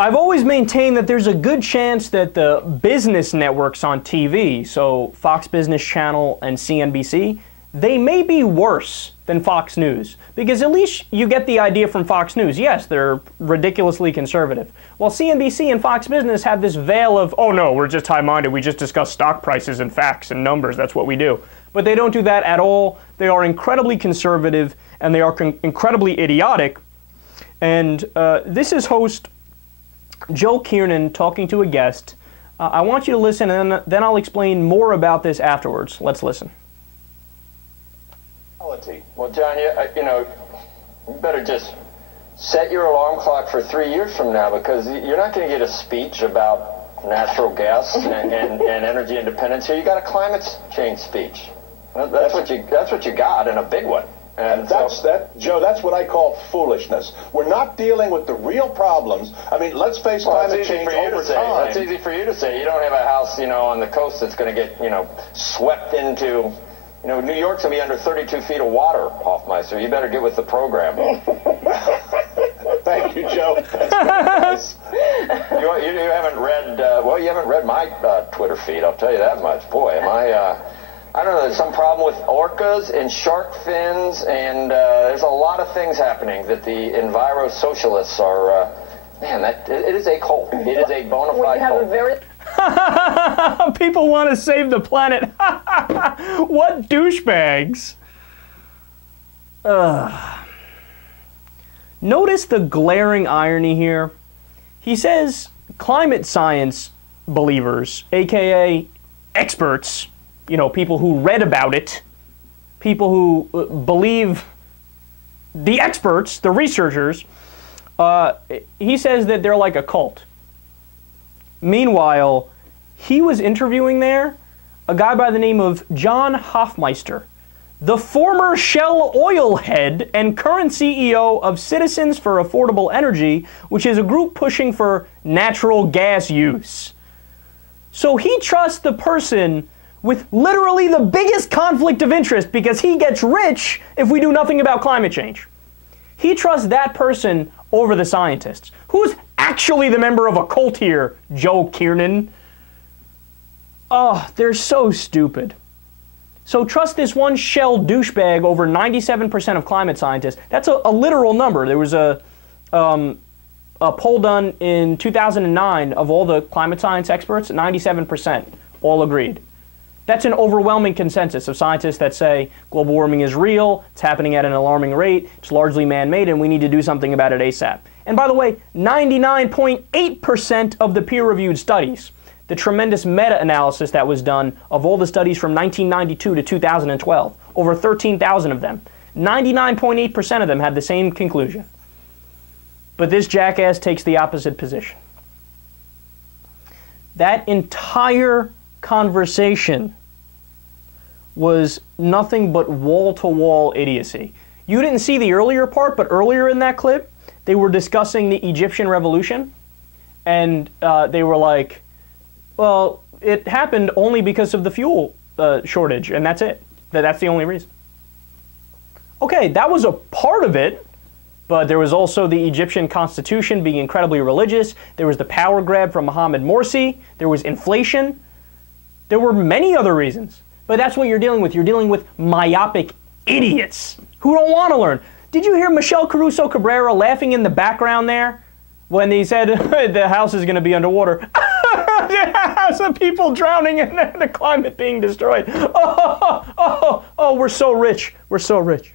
I've always maintained that there's a good chance that the business networks on TV, so Fox Business Channel and CNBC, they may be worse than Fox News, because at least you get the idea from Fox News. Yes, they're ridiculously conservative. While CNBC and Fox Business have this veil of, oh no, we're just high-minded, we just discuss stock prices and facts and numbers, that's what we do. But they don't do that at all. They are incredibly conservative, and they are incredibly idiotic. And this is host Joe Kernen talking to a guest. I want you to listen, and then I'll explain more about this afterwards. Let's listen. Well, John, you know, you better just set your alarm clock for 3 years from now, because you're not going to get a speech about natural gas and energy independence here. You got a climate change speech. That's what you got, and a big one. And Joe, that's what I call foolishness. We're not dealing with the real problems. I mean, let's face climate change over time. That's easy for you to say. You don't have a house, you know, on the coast that's going to get, you know, swept into. You know, New York's going to be under 32 feet of water, Hofmeister. You better get with the program. Thank you, Joe. That's you haven't read, well, you haven't read my Twitter feed, I'll tell you that much. Boy, am I don't know, there's some problem with orcas and shark fins, and there's a lot of things happening that the Enviro-Socialists are, man, it is a cult. It is a bona fide cult. People want to save the planet. What douchebags. Notice the glaring irony here. He says climate science believers, aka experts, you know, people who read about it, people who believe the experts, the researchers, he says that they're like a cult. Meanwhile, he was interviewing there a guy by the name of John Hofmeister, the former Shell Oil head and current CEO of Citizens for Affordable Energy, which is a group pushing for natural gas use. So he trusts the person with literally the biggest conflict of interest, because he gets rich if we do nothing about climate change. He trusts that person over the scientists. Who's actually the member of a cult here, Joe Kernen? Oh, they're so stupid. So trust this one Shell douchebag over 97% of climate scientists. That's a literal number. There was a poll done in 2009 of all the climate science experts. 97% all agreed. That's an overwhelming consensus of scientists that say global warming is real, it's happening at an alarming rate, it's largely man-made, and we need to do something about it ASAP. And by the way, 99.8% of the peer-reviewed studies, the tremendous meta-analysis that was done of all the studies from 1992 to 2012, over 13,000 of them, 99.8% of them had the same conclusion. But this jackass takes the opposite position. That entire conversation was nothing but wall-to-wall idiocy. You didn't see the earlier part, but earlier in that clip, they were discussing the Egyptian revolution, and they were like, well, it happened only because of the fuel shortage, and that's it. That's the only reason. Okay, that was a part of it, but there was also the Egyptian constitution being incredibly religious. There was the power grab from Mohammed Morsi. There was inflation. There were many other reasons. But that's what you're dealing with. You're dealing with myopic idiots who don't want to learn. Did you hear Michelle Caruso Cabrera laughing in the background there when they said the house is going to be underwater? Some people drowning and the climate being destroyed. Oh, we're so rich. We're so rich.